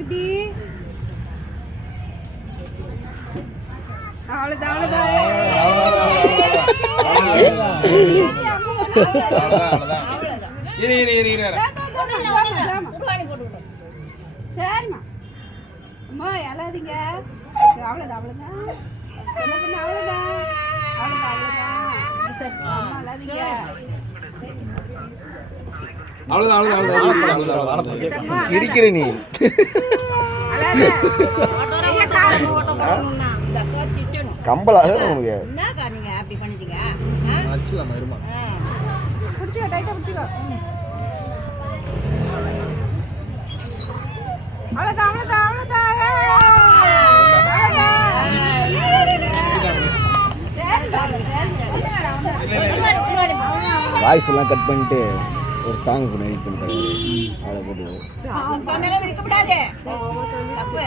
குட்டி. அவ்வளவுதான் அவ்வளவுதான். சரிம்மா அம்மா எல்லாதீங்க. அவ்வளோதான் அவ்வளோதான். என்ன பண்ண அவ்வளோதான் அவ்வளோதான் அவ்வளோதான். சரி அம்மா எல்லாதீங்க. சிரிக்கிற நீ கம்பலாக உனக்கு என்னக்கா நீங்க அப்படி பண்ணிட்டீங்க? பிடிச்சிக்கோ டைட்டா பிடிச்சிக்கோ. அவ்வளோதான் அவ்வளோதான் அவ்வளோதான். வாய்ஸ் எல்லாம் கட் பண்ணிட்டு ஒரு சாங் பண்ணி எடிட் பண்ணி தரேன். அதை போட்டு தப்பு.